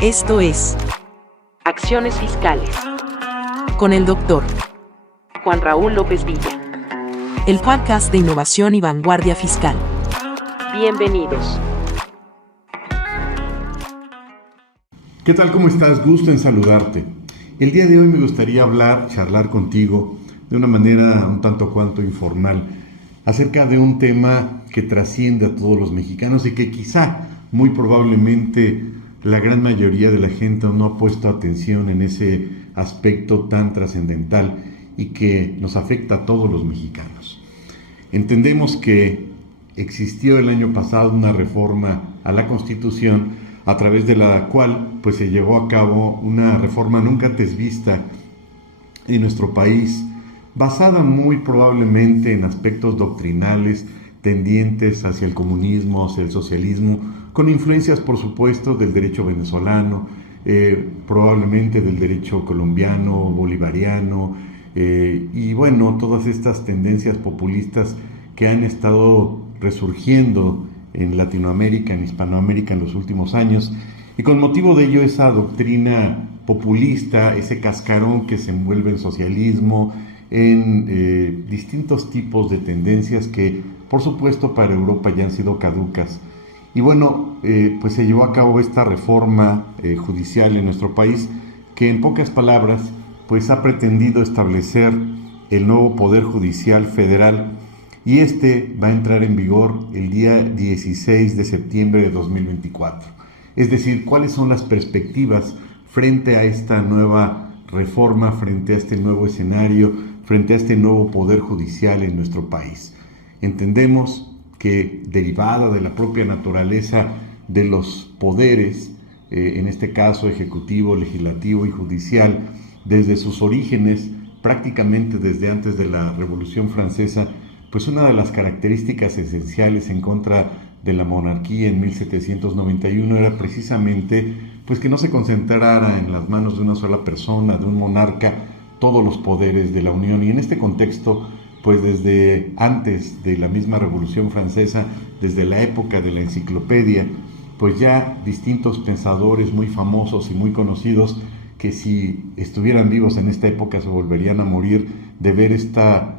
Esto es Acciones Fiscales con el Dr. Juan Raúl López Villa. El podcast de innovación y vanguardia fiscal. Bienvenidos. ¿Qué tal? ¿Cómo estás? Gusto en saludarte. El día de hoy me gustaría charlar contigo de una manera un tanto cuanto informal acerca de un tema que trasciende a todos los mexicanos y que quizá, muy probablemente, la gran mayoría de la gente no ha puesto atención en ese aspecto tan trascendental y que nos afecta a todos los mexicanos. Entendemos que existió el año pasado una reforma a la Constitución a través de la cual se llevó a cabo una reforma nunca antes vista en nuestro país, basada muy probablemente en aspectos doctrinales tendientes hacia el comunismo, hacia el socialismo, con influencias por supuesto del derecho venezolano, probablemente del derecho colombiano, bolivariano, y bueno, todas estas tendencias populistas que han estado resurgiendo en Latinoamérica, en Hispanoamérica en los últimos años, y con motivo de ello esa doctrina populista, ese cascarón que se envuelve en socialismo, en distintos tipos de tendencias que por supuesto para Europa ya han sido caducas. Y bueno, se llevó a cabo esta reforma judicial en nuestro país que en pocas palabras ha pretendido establecer el nuevo Poder Judicial Federal, y este va a entrar en vigor el día 16 de septiembre de 2024. Es decir, ¿cuáles son las perspectivas frente a esta nueva reforma, frente a este nuevo escenario, frente a este nuevo Poder Judicial en nuestro país? Entendemos que derivada de la propia naturaleza de los poderes, en este caso ejecutivo, legislativo y judicial, desde sus orígenes, prácticamente desde antes de la Revolución Francesa, una de las características esenciales en contra de la monarquía en 1791 era precisamente que no se concentrara en las manos de una sola persona, de un monarca, todos los poderes de la Unión. Y en este contexto, desde antes de la misma Revolución Francesa, desde la época de la enciclopedia, ya distintos pensadores muy famosos y muy conocidos, que si estuvieran vivos en esta época se volverían a morir de ver esta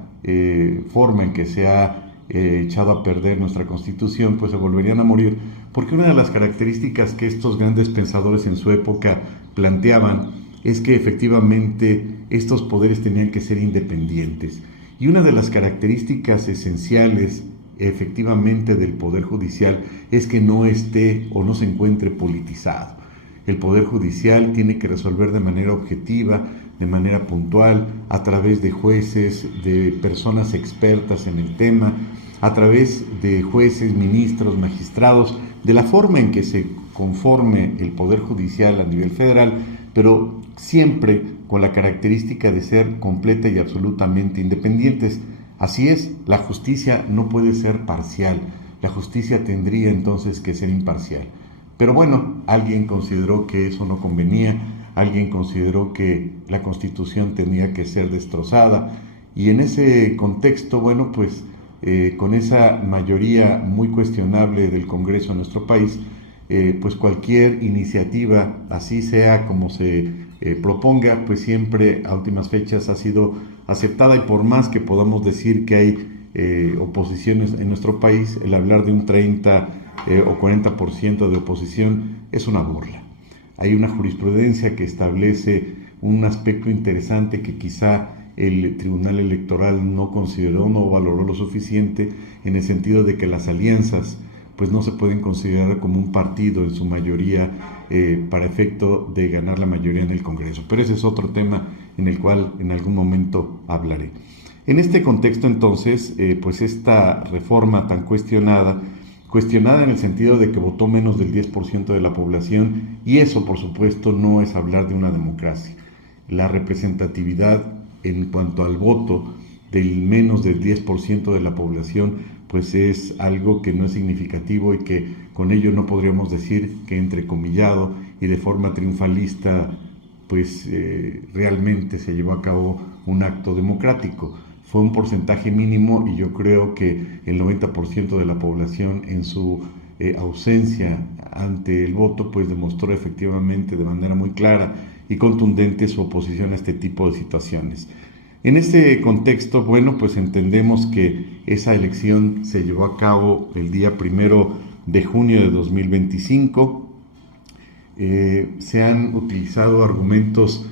forma en que se ha echado a perder nuestra Constitución, se volverían a morir, porque una de las características que estos grandes pensadores en su época planteaban es que efectivamente estos poderes tenían que ser independientes. Y una de las características esenciales efectivamente del Poder Judicial es que no esté o no se encuentre politizado. El Poder Judicial tiene que resolver de manera objetiva, de manera puntual, a través de jueces, de personas expertas en el tema, a través de jueces, ministros, magistrados, de la forma en que se conforme el Poder Judicial a nivel federal, pero siempre con la característica de ser completa y absolutamente independientes. Así es, la justicia no puede ser parcial, la justicia tendría entonces que ser imparcial. Pero bueno, alguien consideró que eso no convenía, alguien consideró que la Constitución tenía que ser destrozada, y en ese contexto, con esa mayoría muy cuestionable del Congreso en nuestro país, cualquier iniciativa, así sea como se proponga, siempre a últimas fechas ha sido aceptada, y por más que podamos decir que hay oposiciones en nuestro país, el hablar de un 30 o 40% de oposición es una burla. Hay una jurisprudencia que establece un aspecto interesante que quizá el Tribunal Electoral no consideró, no valoró lo suficiente, en el sentido de que las alianzas no se pueden considerar como un partido en su mayoría para efecto de ganar la mayoría en el Congreso. Pero ese es otro tema en el cual en algún momento hablaré. En este contexto entonces, esta reforma tan cuestionada en el sentido de que votó menos del 10% de la población, y eso por supuesto no es hablar de una democracia. La representatividad en cuanto al voto del menos del 10% de la población es algo que no es significativo, y que con ello no podríamos decir que entrecomillado y de forma triunfalista realmente se llevó a cabo un acto democrático. Fue un porcentaje mínimo, y yo creo que el 90% de la población en su ausencia ante el voto, pues demostró efectivamente de manera muy clara y contundente su oposición a este tipo de situaciones. En ese contexto, bueno, pues entendemos que esa elección se llevó a cabo el día 1 de junio de 2025. Se han utilizado argumentos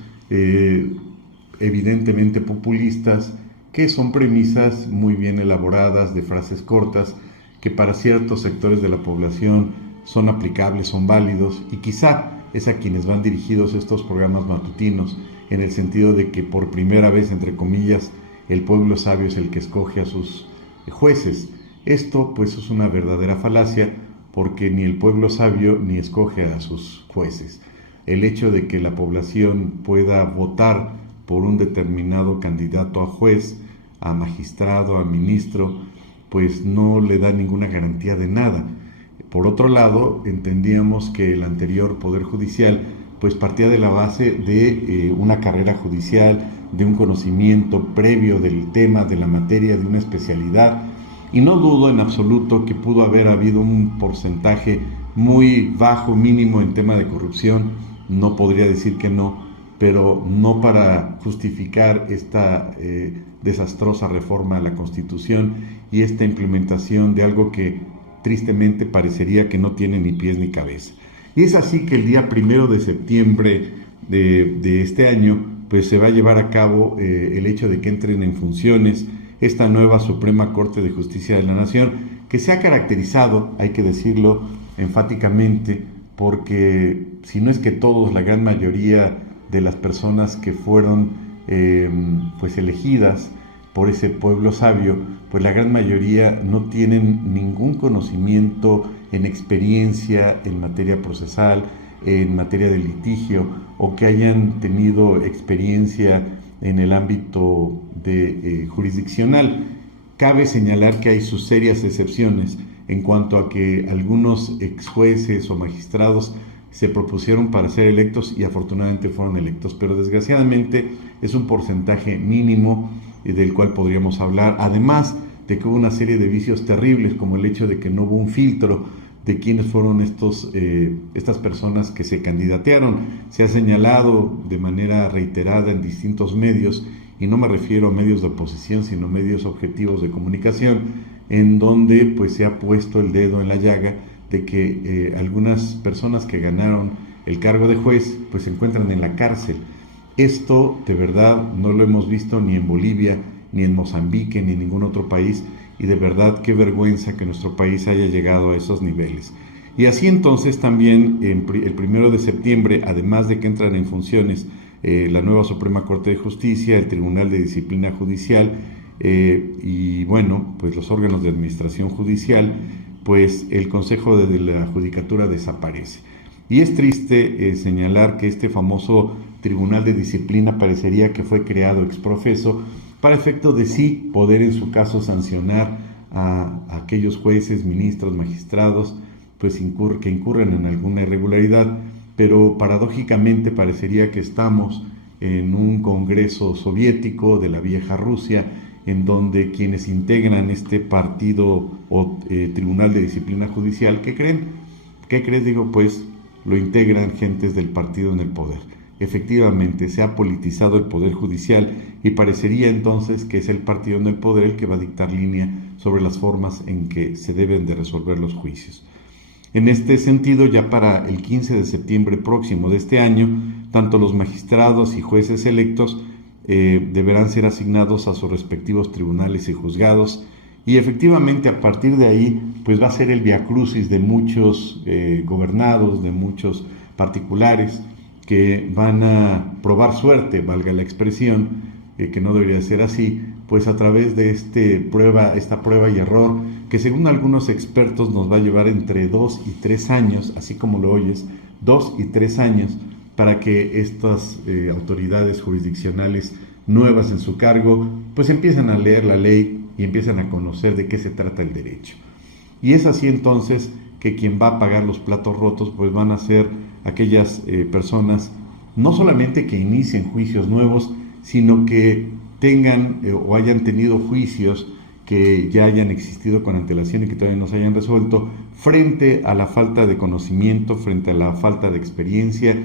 evidentemente populistas, que son premisas muy bien elaboradas de frases cortas, que para ciertos sectores de la población son aplicables, son válidos, y quizá es a quienes van dirigidos estos programas matutinos, en el sentido de que por primera vez, entre comillas, el pueblo sabio es el que escoge a sus jueces. Esto pues es una verdadera falacia, porque ni el pueblo sabio ni escoge a sus jueces. El hecho de que la población pueda votar por un determinado candidato a juez, a magistrado, a ministro, pues no le da ninguna garantía de nada. Por otro lado, entendíamos que el anterior Poder Judicial pues partía de la base de una carrera judicial, de un conocimiento previo del tema, de la materia, de una especialidad, y no dudo en absoluto que pudo haber habido un porcentaje muy bajo, mínimo en tema de corrupción, no podría decir que no, pero no para justificar esta desastrosa reforma a la Constitución y esta implementación de algo que tristemente parecería que no tiene ni pies ni cabeza. Y es así que el día 1 de septiembre de este año pues se va a llevar a cabo el hecho de que entren en funciones esta nueva Suprema Corte de Justicia de la Nación, que se ha caracterizado, hay que decirlo enfáticamente, porque si no es que todos, la gran mayoría de las personas que fueron pues elegidas por ese pueblo sabio, pues la gran mayoría no tienen ningún conocimiento en experiencia en materia procesal, en materia de litigio, o que hayan tenido experiencia en el ámbito jurisdiccional. Cabe señalar que hay sus serias excepciones en cuanto a que algunos ex jueces o magistrados se propusieron para ser electos y afortunadamente fueron electos, pero desgraciadamente es un porcentaje mínimo del cual podríamos hablar, además de que hubo una serie de vicios terribles, como el hecho de que no hubo un filtro de quiénes fueron estas personas que se candidatearon. Se ha señalado de manera reiterada en distintos medios, y no me refiero a medios de oposición, sino medios objetivos de comunicación, en donde pues se ha puesto el dedo en la llaga de que algunas personas que ganaron el cargo de juez pues se encuentran en la cárcel. Esto de verdad no lo hemos visto ni en Bolivia, ni en Mozambique, ni en ningún otro país, y de verdad qué vergüenza que nuestro país haya llegado a esos niveles. Y así entonces también el 1 de septiembre, además de que entran en funciones la nueva Suprema Corte de Justicia, el Tribunal de Disciplina Judicial y bueno, pues los órganos de administración judicial, pues el Consejo de la Judicatura desaparece. Y es triste señalar que este famoso Tribunal de Disciplina parecería que fue creado ex profeso para efecto de sí poder en su caso sancionar a aquellos jueces, ministros, magistrados, pues que incurren en alguna irregularidad, pero paradójicamente parecería que estamos en un congreso soviético de la vieja Rusia, en donde quienes integran este partido o Tribunal de Disciplina Judicial, ¿qué creen? ¿Qué crees? Digo, pues lo integran gentes del partido en el poder. Efectivamente, se ha politizado el Poder Judicial y parecería entonces que es el partido en el poder el que va a dictar línea sobre las formas en que se deben de resolver los juicios. En este sentido, ya para el 15 de septiembre próximo de este año, tanto los magistrados y jueces electos deberán ser asignados a sus respectivos tribunales y juzgados, y efectivamente a partir de ahí pues va a ser el viacrucis de muchos gobernados, de muchos particulares que van a probar suerte, valga la expresión, que no debería ser así, pues a través de esta prueba y error, que según algunos expertos nos va a llevar entre 2 y 3 años, así como lo oyes, 2 y 3 años, para que estas autoridades jurisdiccionales nuevas en su cargo, pues empiecen a leer la ley y empiezan a conocer de qué se trata el derecho. Y es así entonces que quien va a pagar los platos rotos, pues van a ser aquellas personas, no solamente que inicien juicios nuevos, sino que tengan o hayan tenido juicios que ya hayan existido con antelación y que todavía no se hayan resuelto, frente a la falta de conocimiento, frente a la falta de experiencia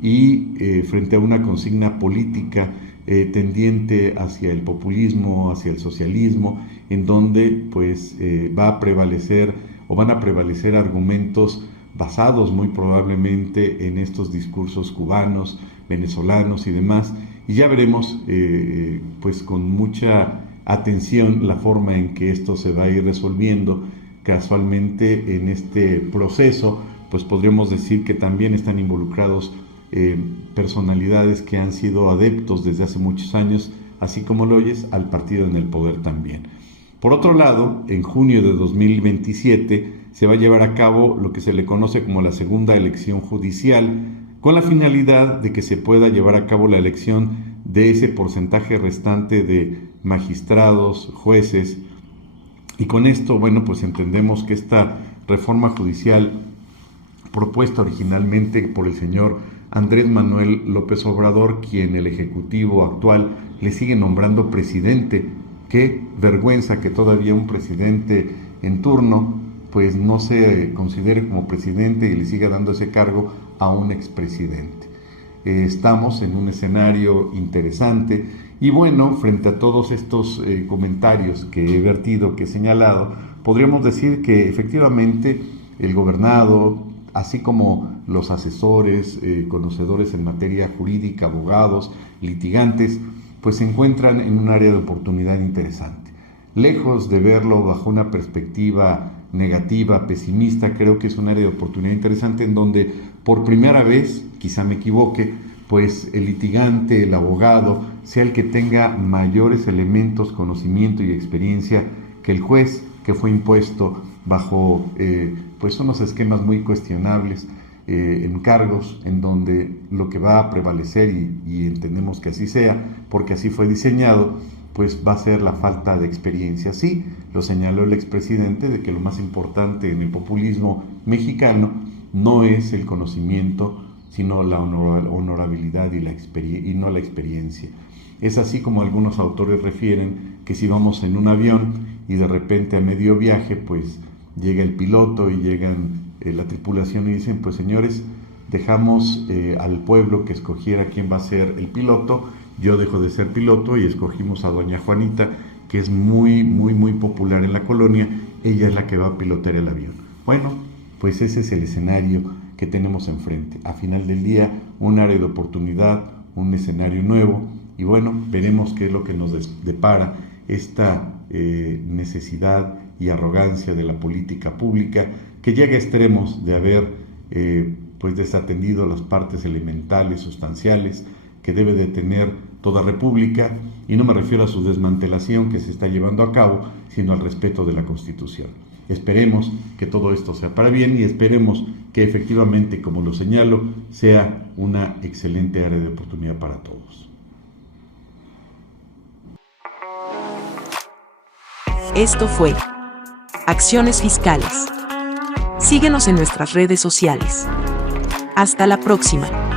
y frente a una consigna política tendiente hacia el populismo, hacia el socialismo, en donde pues va a prevalecer o van a prevalecer argumentos basados muy probablemente en estos discursos cubanos, venezolanos y demás, y ya veremos pues con mucha atención la forma en que esto se va a ir resolviendo. Casualmente en este proceso pues podríamos decir que también están involucrados personalidades que han sido adeptos desde hace muchos años, así como lo oyes, al partido en el poder también. Por otro lado, en junio de 2027 se va a llevar a cabo lo que se le conoce como la segunda elección judicial, con la finalidad de que se pueda llevar a cabo la elección de ese porcentaje restante de magistrados, jueces, y con esto, bueno, pues entendemos que esta reforma judicial propuesta originalmente por el señor Andrés Manuel López Obrador, quien el Ejecutivo actual le sigue nombrando presidente. Qué vergüenza que todavía un presidente en turno pues no se considere como presidente y le siga dando ese cargo a un expresidente. Estamos en un escenario interesante y bueno, frente a todos estos comentarios que he vertido, que he señalado, podríamos decir que efectivamente el gobernado, así como los asesores, conocedores en materia jurídica, abogados, litigantes, pues se encuentran en un área de oportunidad interesante. Lejos de verlo bajo una perspectiva negativa, pesimista, creo que es un área de oportunidad interesante en donde por primera vez, quizá me equivoque, pues el litigante, el abogado, sea el que tenga mayores elementos, conocimiento y experiencia que el juez, que fue impuesto bajo pues unos esquemas muy cuestionables, en cargos en donde lo que va a prevalecer, y entendemos que así sea, porque así fue diseñado, pues va a ser la falta de experiencia. Sí, lo señaló el expresidente de que lo más importante en el populismo mexicano no es el conocimiento, sino la honorabilidad y no la experiencia. Es así como algunos autores refieren que si vamos en un avión y de repente a medio viaje pues llega el piloto y llegan la tripulación y dicen, pues señores, dejamos al pueblo que escogiera quién va a ser el piloto, yo dejo de ser piloto y escogimos a doña Juanita, que es muy popular en la colonia, ella es la que va a pilotar el avión. Bueno, pues ese es el escenario que tenemos enfrente. A final del día, un área de oportunidad, un escenario nuevo, y bueno, veremos qué es lo que nos depara esta necesidad y arrogancia de la política pública, que llega a extremos de haber pues desatendido las partes elementales, sustanciales, que debe de tener toda república, y no me refiero a su desmantelación que se está llevando a cabo, sino al respeto de la Constitución. Esperemos que todo esto sea para bien y esperemos que efectivamente, como lo señalo, sea una excelente área de oportunidad para todos. Esto fue Acciones Fiscales. Síguenos en nuestras redes sociales. Hasta la próxima.